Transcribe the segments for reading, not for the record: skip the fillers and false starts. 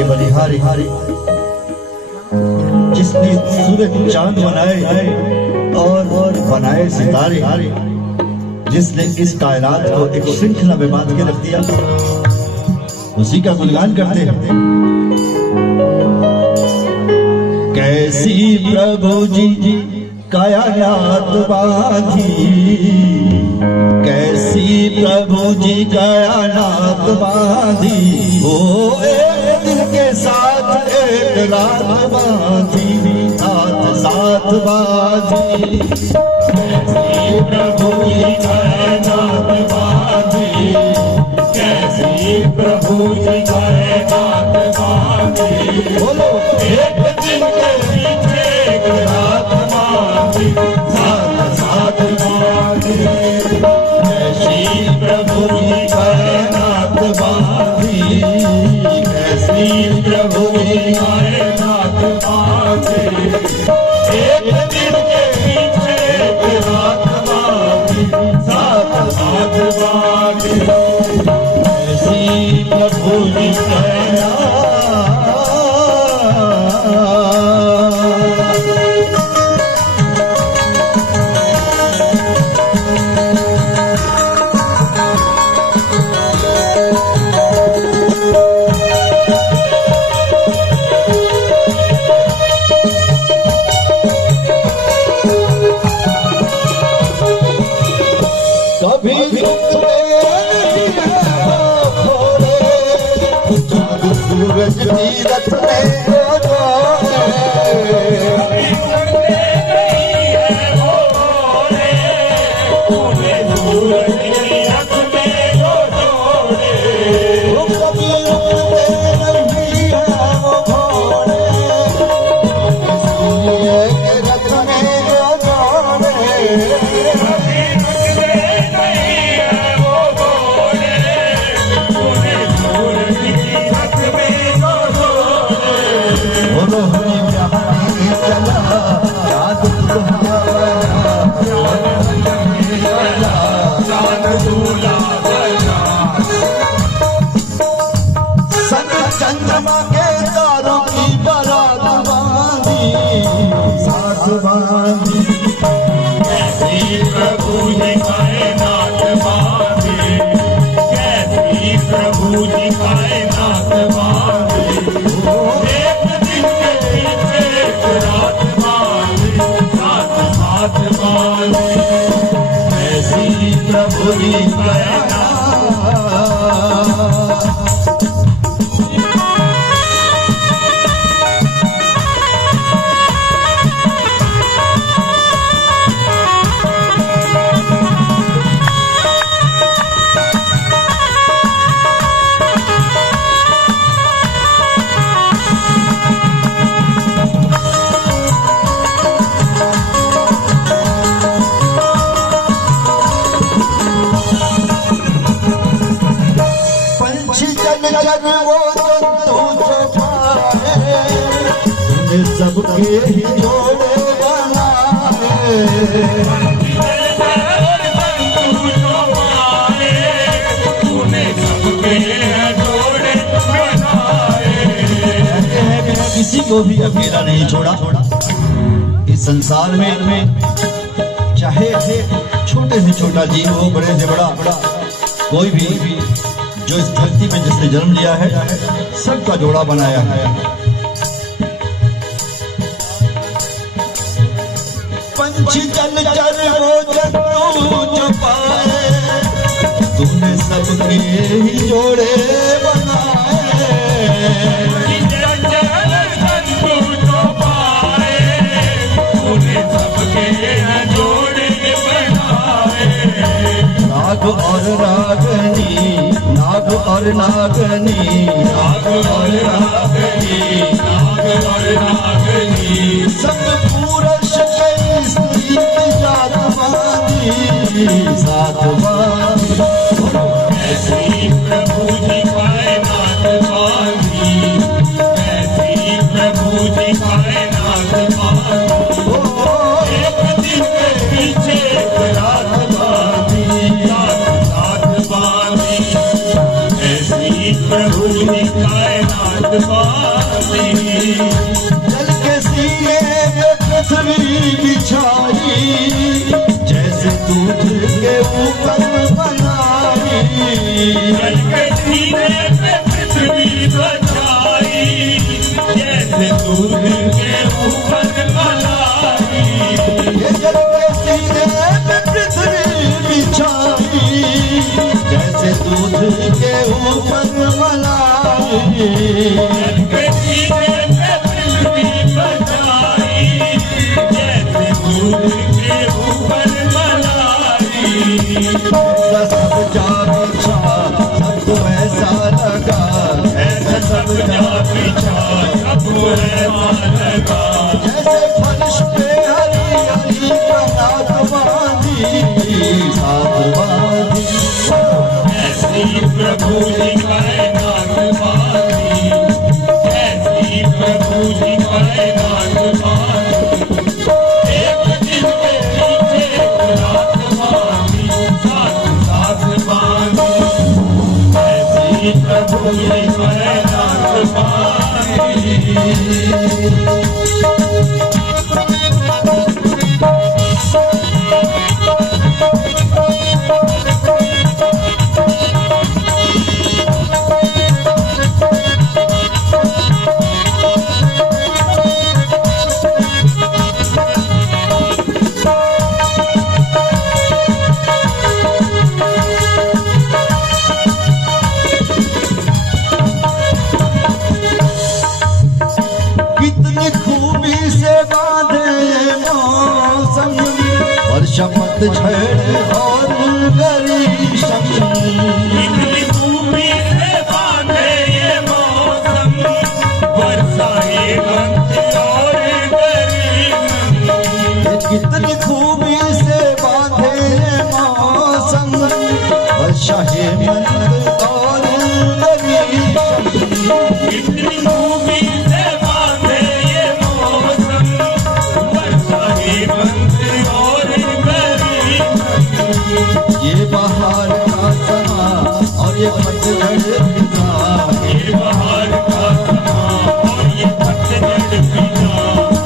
बलिहारी जिसने सूरज चांद बनाए और बनाए सितारे, जिसने इस कायनात को एक श्रृंखला में बांध के रख दिया, उसी का गुणगान करते हैं। कैसी प्रभु जी कायनात बांधी, कैसी प्रभु जी कायनात बांधी, ओ एक दिन के साथ एक रात बांधी, साथ साथ बांधी। कैसी प्रभु जी कायनात बांधी, कैसी प्रभु जी कायनात बांधी, बोलो एक दिन के पीछे एक रात बांधी, साथ साथ बांधी। कैसी प्रभु जी कायनात बांधी, कैसी प्रभु जी कायनात बांधी, एक दिन के पीछे एक रात बांधी, साथ साथ बांधी। कैसी प्रभु जी कायनात। सूरज तीरथ में वो चंद्रमा के तारों की बारात बांधी, साथ बांधी। कैसी प्रभु जी कायनात बांधी, कैसी प्रभु जी कायनात बांधी, एक दिन के पीछे एक रात बांधी, साथ साथ बांधी। कैसी प्रभु जी कायनात। जन वो जंतु सबके ही जोड़े बनाए, किसी को भी अकेला नहीं छोड़ा। इस संसार में चाहे छोटे से छोटा जीव हो, बड़े से बड़ा कोई भी जो इस धरती में जिसने जन्म लिया है, सबका जोड़ा बनाया है। पंछी जल चर वो जंतु जो पाए, तूने सबके ही जोड़े बनाए। जंतु जो पाए, तूने सबके जोड़े बनाए। नाग और रागनी, नाग और नागनी, नाग और नागनी, नाग और नागनी, सब पुरुष के स्त्री जात बानी, सात बानी। ऐसी प्रभु जी कायनात बांधी, ऐसी प्रभु जी कायनात बांधी। एक दिन के पीछे एक रात बांधी, रात रात बांधी। ऐसी प्रभु जी कायनात बांधी। जल के सीने में पृथ्वी बिछाई, जैसे दूध के ऊपर बनाई। जल के सीने पे पृथ्वी बचाई, जैसे दूध के ऊपर मलाई। ये जल के सीने में पृथ्वी बिछाई, जैसे दूध के ऊपर मलाई। जल के सीने पे पृथ्वी बचाई, जैसे दूध के ऊपर मलाई। सब जा बिछा सबको ऐसा लगा, ऐसा सब जा पीछा सबको ऐसा लगा। जैसे फर्श पे हरी हरी परात बांधी, सात बांधी। ऐसी प्रभु जी कायनात बांधी, ऐसी प्रभु जी कायनात बांधी। एक दिन के पीछे एक रात बांधी, साथ साथ बांधी। ऐसी प्रभु जी कायनात बांधी। कितनी खूबी से बांधे ये मौसम, वर्षा पतझड़ और ग्रीष्म। इतनी खूबी से बांधे ये मौसम, वर्षा हेमंत और गर्मी। कितनी खूबी से बांधे ये मौसम, वर्षा हेमंत और ग्रीष्म। इतनी खूबी से बांधे ये मौसम, वर्षा हेमंत और गर्मी। ये बहार का समा और ये पतझड़ फिजा, ये बहार का समा और ये पतझड़ फिजा।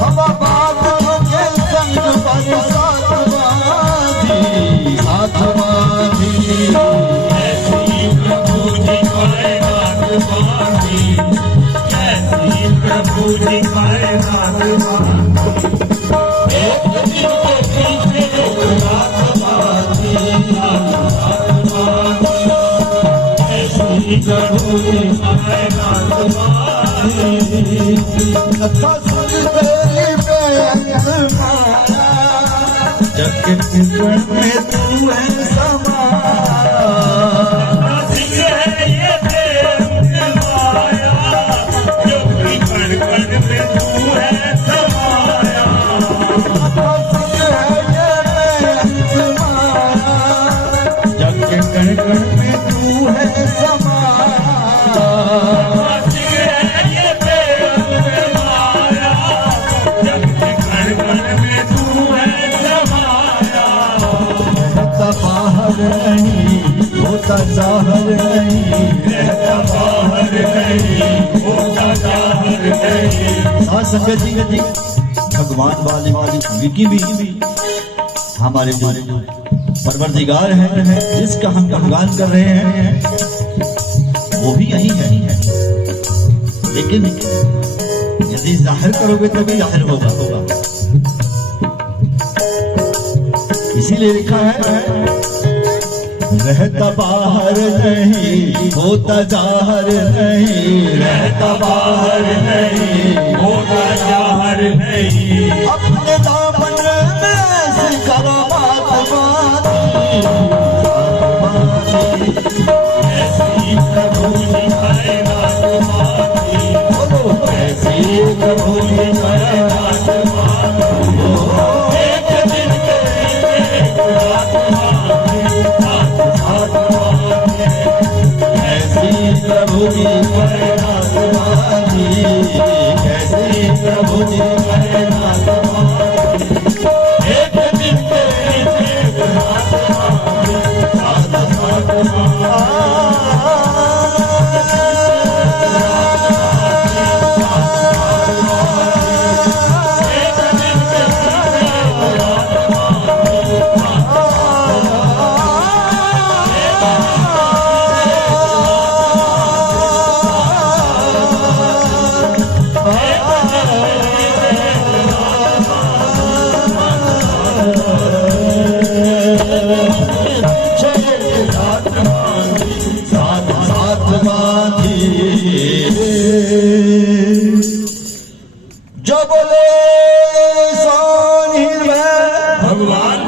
हवा बादलों के संग बरसात बांधी, साथ बांधी। ऐसी प्रभु जी कायनात बांधी, ऐसी प्रभु जी कायनात बांधी। एक दिन के पीछे एक रात बांधी, रात रात बांधी। ऐसी प्रभु जी कायनात बांधी। कथा सुन तेरी बेअंत माया, जग के पिंजड़ में तू है समाया। सिंह है ये बेअंत माया, जो कि कण कण में तू है समाया। कथा सुन है ये बेअंत माया, जग के कण कण में तू है समाया। सिंह है ये बेअंत माया, जग के कण कण में तू है समाया। रहता बाहर नहीं, होता जाहर नहीं, रहता बाहर नहीं, होता जाहर नहीं। साथ संगत जी भगवान वाली विकी भी हमारे जो परवरदिगार हैं, जिसका हम गुणगान कर रहे हैं, वो भी यही है। लेकिन यदि जाहिर करोगे तभी जाहिर होगा। इसीलिए लिखा है, रहता बाहर नहीं, होता जाहर नहीं, रहता बाहर नहीं, होता जाहर नहीं। अपने दामन में से करामात बांधी, ऐसी प्रभु कैसी प्रभु जी कहना समाधि। एक दिन तेरे साथ जो बोले सोनी में भगवान